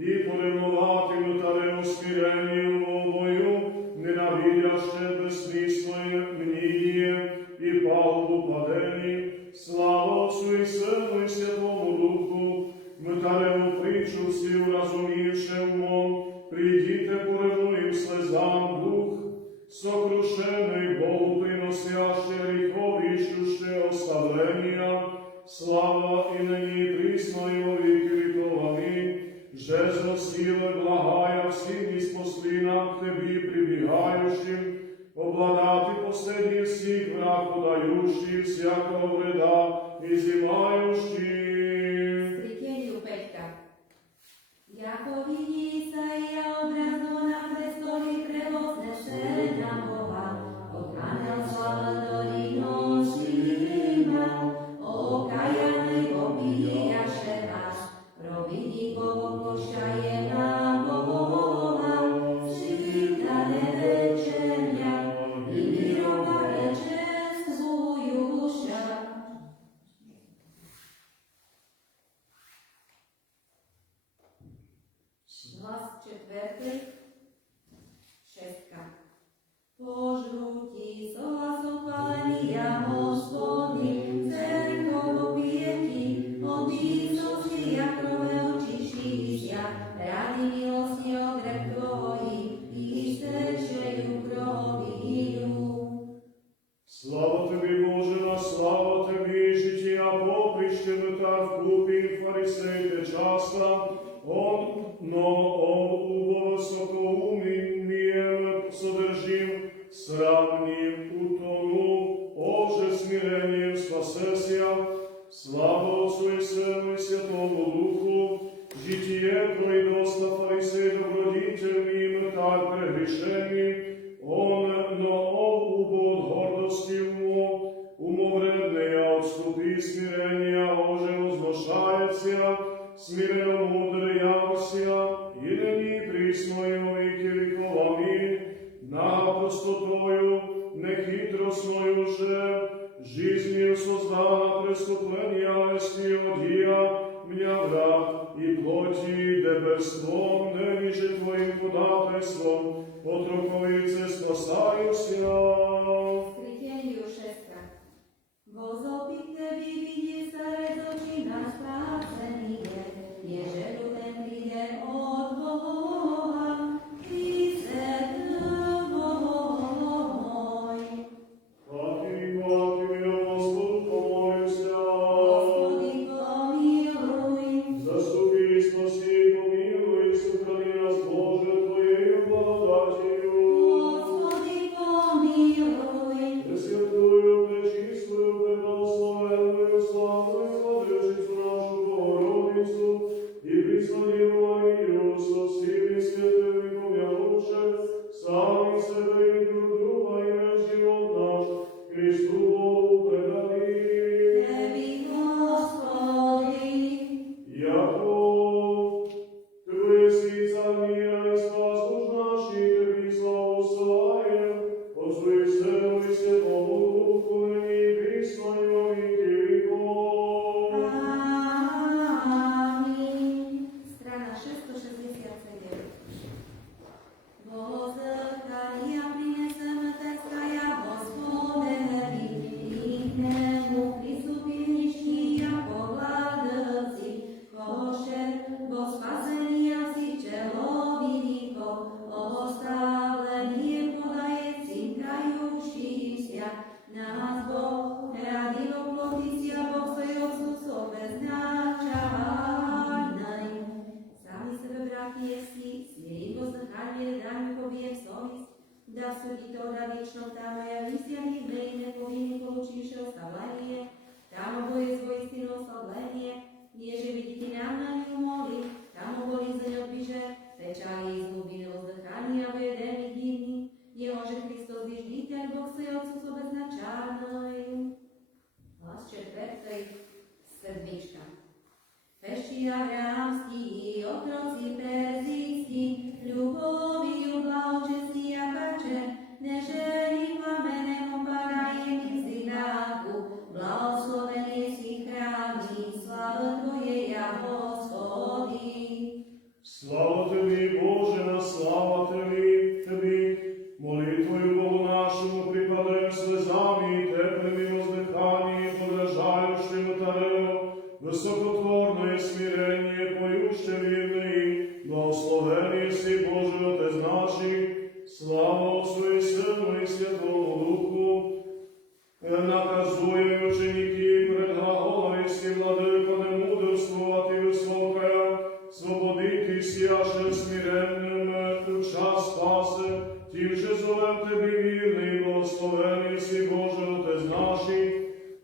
і поревнувати нотарею смиренню мовою, ненавидяще безсмислое мніє і пагубу падені. Слава Отцу і Сину і Святому Духу, нотарею притчу всі уразумівши умом, прийдіте поревнуєм слезам дух, сокрушений Богу приносяще гріхові, ищуще оставлення, слава і нині присно і во віки віков. Амінь. Же зносили благая всім із послінам к Тебі прибігаючим, обладати последніх всіх враг подающих всякого вреда і зімающих. Світеню Peťka. Jako vidí sa ja obrazno na prestoli prevozneše na Boha, od aniel sláva do nosíma, okajanej pobíjaše váš, providníkovo plošaje na Boha, svita nevečerňa, i mirova rečestvujuša. Hlas četvrtý, šestka. Požrutí s hlasom chválenia Hospodin, zrnkovo pieti, od výsosti a krve očišícia, rady milostne odrek tvoji, i stečejú krovinu. Слава Тобі, Боже, на слава Тобі, життя поприще мета вкупі фарисей те часто, но он у высокоумием содержим, сравним утонул, оже смирением спасеся, слава Отцу и Сыну и Святому Духу, житие пройдоста фарисей добродетельный, мета прегрешений, но убод гордости умовредная отступи смирения, оже возношается, смиренно мудрый явся, и ныне присною веки веков. Аминь. На простотою, нехитростною же, жизнью создана преступления, стиодия, меня враг, и плоти деберством, ныне Твоим подательством, отроковице спасаюся. Світеню šestka. Возопит Tebi vidí starec oči náš spásený je, ježelu ten príde od Boha, Ty svetlo môj. Хвати, Господу, помолимся. Господи, помилуj. Заступи, спаси, помилуй, сохрани нас, Боже, Твоею благодатью. Господи, помилуй. tam javisia vidnej, nepovinný poučíše ostavlenie, tam oboje svoje stino ostavlenie, nieže vidíte nám na ňu moli, tam oboli zeň odbiže, pečali z hlubiny ozdechania v jeden divný, jehože Hristos je žditeľ, Boh se Otcu sobeznačárnoj. Hlas četvrtej, sedmička. Pešti avrámský, otroci perzijský, ľuboviju blahočestí a pače, neželi plamenem opadajem z didáku, blahoslovený si chráni, sláva Tvoje, ja Hospody. Слава Тобі, Боже, на слава Тобі, молитвою Богу нашому припадаем слезами, теплыми воздыханием, подражающим Тарео, высокотворное смирение, поюще вірний, благословений си, Боже, Отець наший, слава Отцу і Сину і Святому Духу, наказуем ученики пред глаголойским владыком мудрствовать и высокое, свободитесь, яше смиренным, у час спасе, тим же зовем Тебе вірний, благословений си, Боже, Отець наший,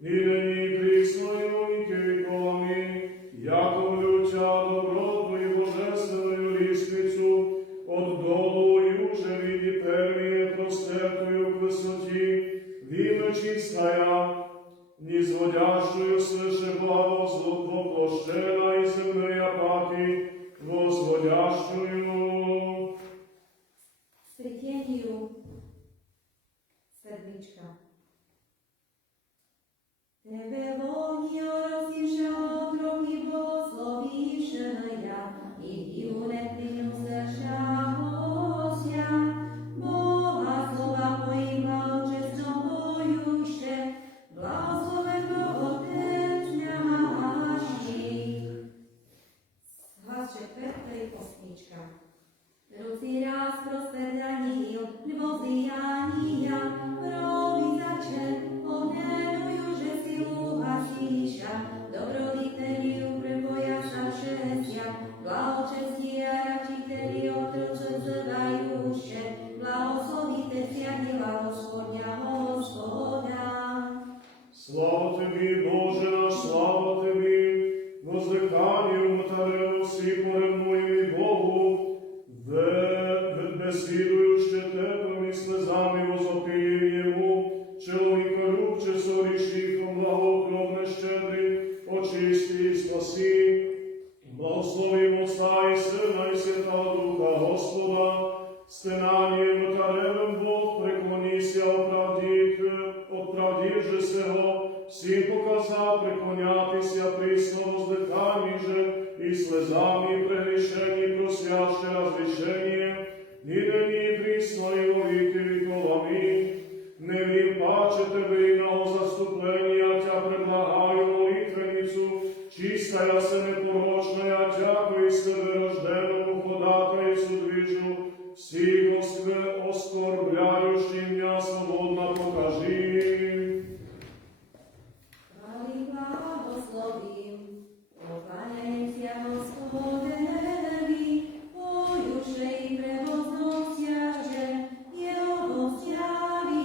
і нині і присно, і во віки віков. Амінь. Яко влюття доброту і божественную ліствицю, от долу і уже виді первіє простертую к висоті, віме чистая, низводящую слыше благослов воплощена и земные апатии, возводящую. Сретению, sedmička. Tebe vonio rozivša okroky blagoslovíše ja, i divu neprinu srša Hosia, Boha slova tvojim blahočestom pojuše, blagosloven Boh Otec náši. Hlas četvrtej, osmička. Ruci raz prosvedanil, dvozijania, provizače, ohnenuju, že si uhasíša, dobroditeľiu preboja sa všesia, blahočestí a račiteľi otroče vzývajúše, blahoslovite sia diela Gospodňa, Hospoda. Слава Тобі, Боже наш, слава Тобі, воздиханням Тарео си поревнуємо Богу, беседующе теплими слезами возопиєм Йому, чоловіка любче сорішихом, благокровне щедрий, очисти і спаси. Благословимо Отца і Сина і Святого Духа Господа, стенанням Таревим Бог преклонися оправдив же сего, всім показав преклонятися присно воздиханні же і слезами прегрішені просяще разрішення, і нині присно і во віки віков. Амінь. Не вім паче Тебе іного заступлення, Тя предлагаю молитвеницю, чистая се непорочная, Тяко із Тебе рожденому ходатайцу движу, всі оскорбляющим м'я свободно покажи. Хвали благословим, покланяемся Господеві, поюше і превозносяще, Його славі,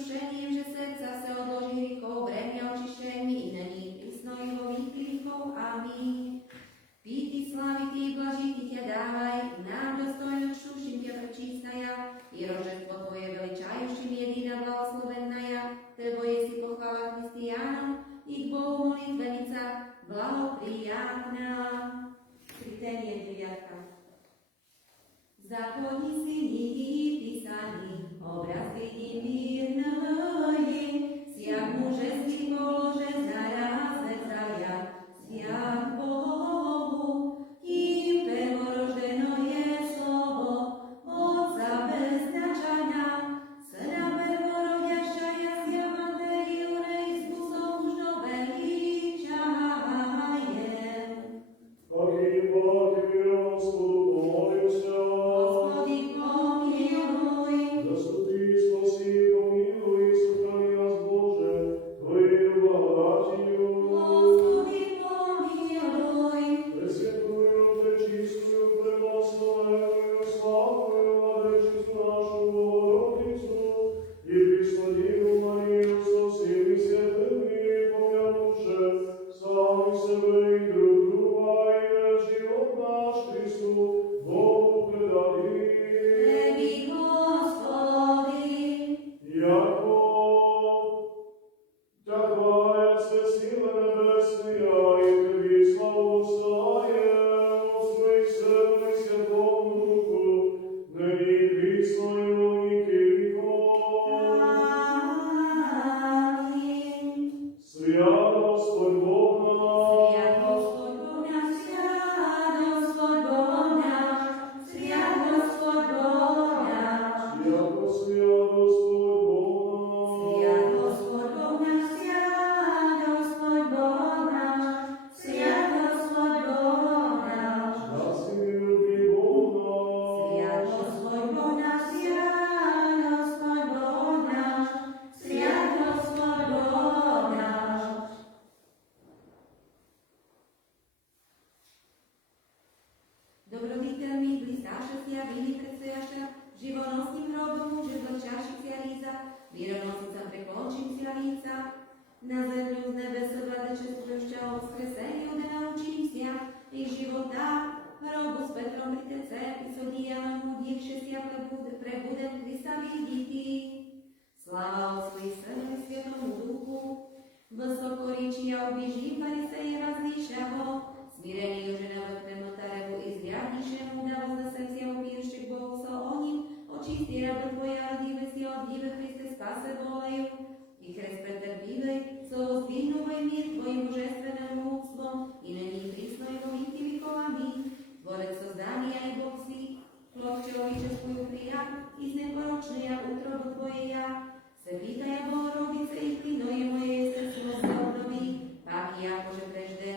zjednodušením, že serca se odloží rýchlo, bremňa očištění i není prísnojivo výkyvkou. Amen. Píti slavitý, blažitý ťa dávaj, nám dostojnosť šuším ťa prečístaja, i rožetstvo tvoje veličajuším jediná blahoslovennaja, tebo je si pochvala Christiánom, i k Bohu molitvenica, blahoprijatná. Kryténie 9. Zákonní si níhy písaný, obraz vidí mírnej, siak muže si polože zaraz vecaja, siak Bohu, kým prvoroženo je slovo, Otca bez značania, Syna pervorodiašťaja, siak Materi unej spôsob už nové líčajem. Taký Boh, Господу, помолимся. Господи, помилуй. Заступи, спаси, помилуй, сохрани нас, Боже, Твоею благодатью. Господи, помилуй. Пресвятую, пречистую, преблагословенную, славную Владычицу нашу Богородицу и Преснодеву Марию со всеми святыми, помянувши сами себе и друг друга, и весь живот наш Христу Богу предали. Теби, Господи. Яко Тя хвалят все силы небесные, и Теби славу славим, от Своих Сына и Святому Духу, ныне и присно и во веки веков. Аминь. Свят Господь Бог наш, Свят Господь Бог наш, свят Господь Бог наш, свят Господь Бог наш. яко свят Господь Бог Свят наш. Господь Бог наш, свят Господь Бог наш, свят Господь Бог наш. Да си люби Бог Свят наш. Господь Бог наш, свят Господь Бог наш, свят Господь Бог наш. Dobroditeľný blízkáša si a viny predstojaša, živonosným hrobom muže vlčaši si a líza, míronosica prekončím si a líca, na zemľu z nebesa vlade čestujúšťa o vzkreseniu da naučím si a i života, hrobu s Petrom pritece, pisodíjanom dievše si a prebudem Krista vidíti. Sláva o svojich Synu i Svjetomu Duhu, vysoko ríči a objížím farisejeva zlíšaho, smirený žena vrtnemu tarevu i zriadnišemu davo za srdcia upíjušte k Bohu so o ním, očistí rabu tvoja rodíve si od dive Kriste spase voleju, i kres pretrpívej, so zdvihnuvoj mír tvojim božestveným úctvom, i není prísnojom intivikovami, tvorec so zdaný aj Boh si, plod človečeskую prijal, i z neporočnej a útrobu tvojeja, se pýtaja Bogorodice i plynoje mojej srdcno se obnoví, páky akože prežde,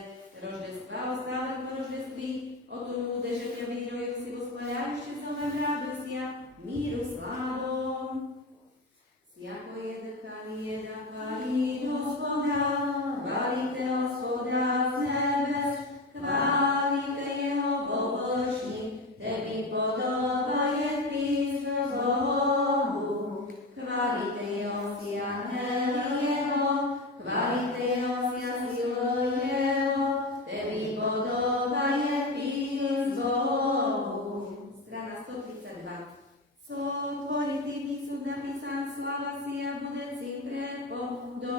roždestva ostále v roždeství, o tom bude, že ťa výroju si vospáľajušte zovem radosia, míru slávom. Jako jedna chválí Hospoda, chválite Hospoda z nebes, chválite jeho površí, tebi podoba je písmo z Bohu. Chválite jeho si anjeli jeho, chválite jeho si a silu jeho, tebi podoba je písmo z Bohu. Strana 132. Co tvorí ty sú napísan slava si a bude si prepo do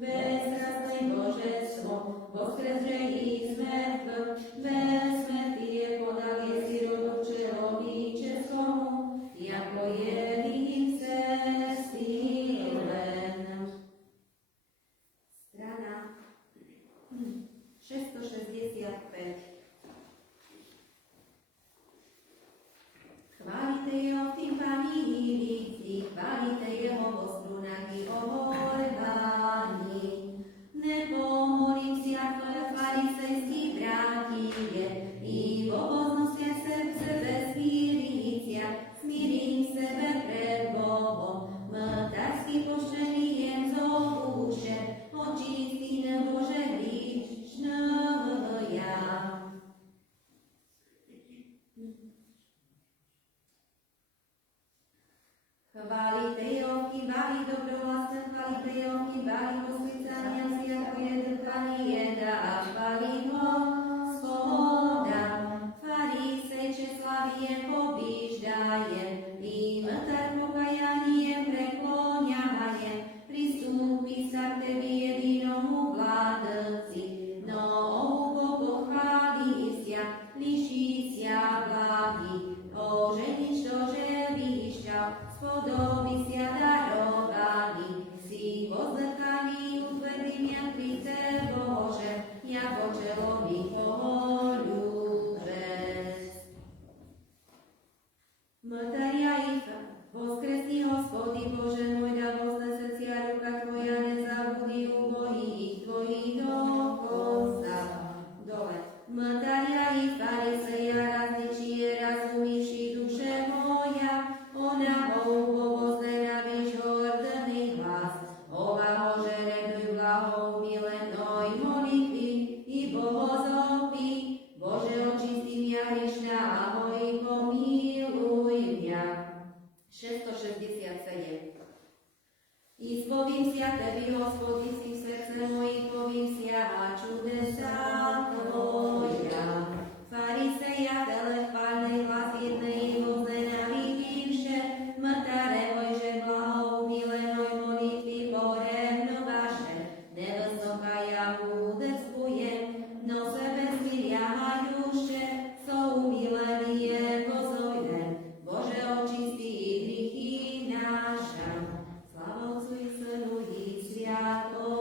bezrazné božstvo, voskresže ich smrť, bez smrti je podal je sirotu človíčeskomu, jako jediným sestilen. Strana 665. Chválite jeho v tým panírici, chválite jeho po strunách i ohorváni. Nepomolím si, ako ja farisejskí brátie, i v oboznostiach srdce bez smírim sebe pred Bohom. Mtársky poštvený jem zo úše, očistý Bože hriešného ja. Chválite jeho, chváli dobrovlastné, chválite jeho, chváli posvícania si, ako je dýchaný jeda a chváli ho schoda. Farisejče slaví je pobíždaje, i mtar pokajanie prekloňaje, pristúpi sa k tebi jedinomu vládci, no Bohu pochváli sia, liší sia vláhy, oženič to, že výšťa, spodobí sia darovali, si pozdrchaný utvrdím ja Kriste Bože, jako človek poľúbec. Mtaria Ifa, voskresni Hospody Bože môj, da vosne srdcia ruka Tvoja, nezabudí ubojích Tvojich do konca. Dole. Mtaria i fariseja, razničije, razumíši duše moja, ona ho poboznenavíš hordný hlas, ova ho žereduj blahou milenoj molitvy i bohozopy, Bože očistím ja hriešna, ahoj, pomíluj mňa. 667. I spovím sia Tebi, Hospody, si v srdce mojich povím sia a čudesa Tvoja. Fariseja, telechválnej hlas jednej voznenavidívše, mtare Mojže blahou milenoj molitvy porevno vaše, nevysokaja údeckujem, no sebe smiriahajuše, so umilelie pozojne, Bože očistí hriechy náša. Sláva Otcu i Synu i Sviatomu.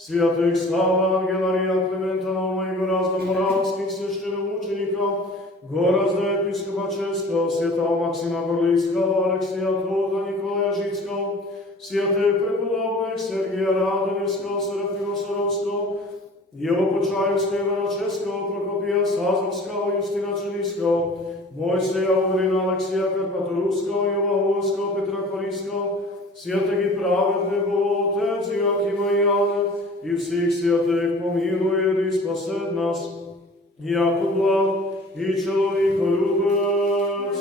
святых Сава, Ангелария, Климента, Наума и Горазда Моравских священноучеников, Горазда епископа Českого, святого Максима Горлицкого, Алексея Тота, Николая Жицкого, святых преподобных Сергия Радоневского, Серафима Саровского, Его Почаевского, Ивана-Českого, Прокопия Сазовского, Юстина Чениского, Мойсея Угрина, Алексея Карпаторуского, Йова Петра Корийского, святых и праведных Бог, Отец Иоакима и Иоанна, и всех святых помилует и спасет нас, яко благ и человеколюбец.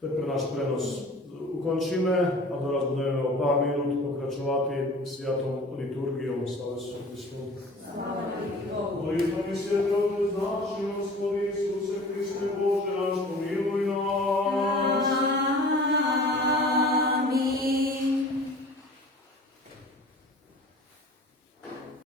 Тепер наш пренос ukončíme a doraz budeme o pár minút pokračovati svijatom liturgijom. Slava Isusu Hristu. Molitvom i svjetom znači, Gospodi Isuse Hriste,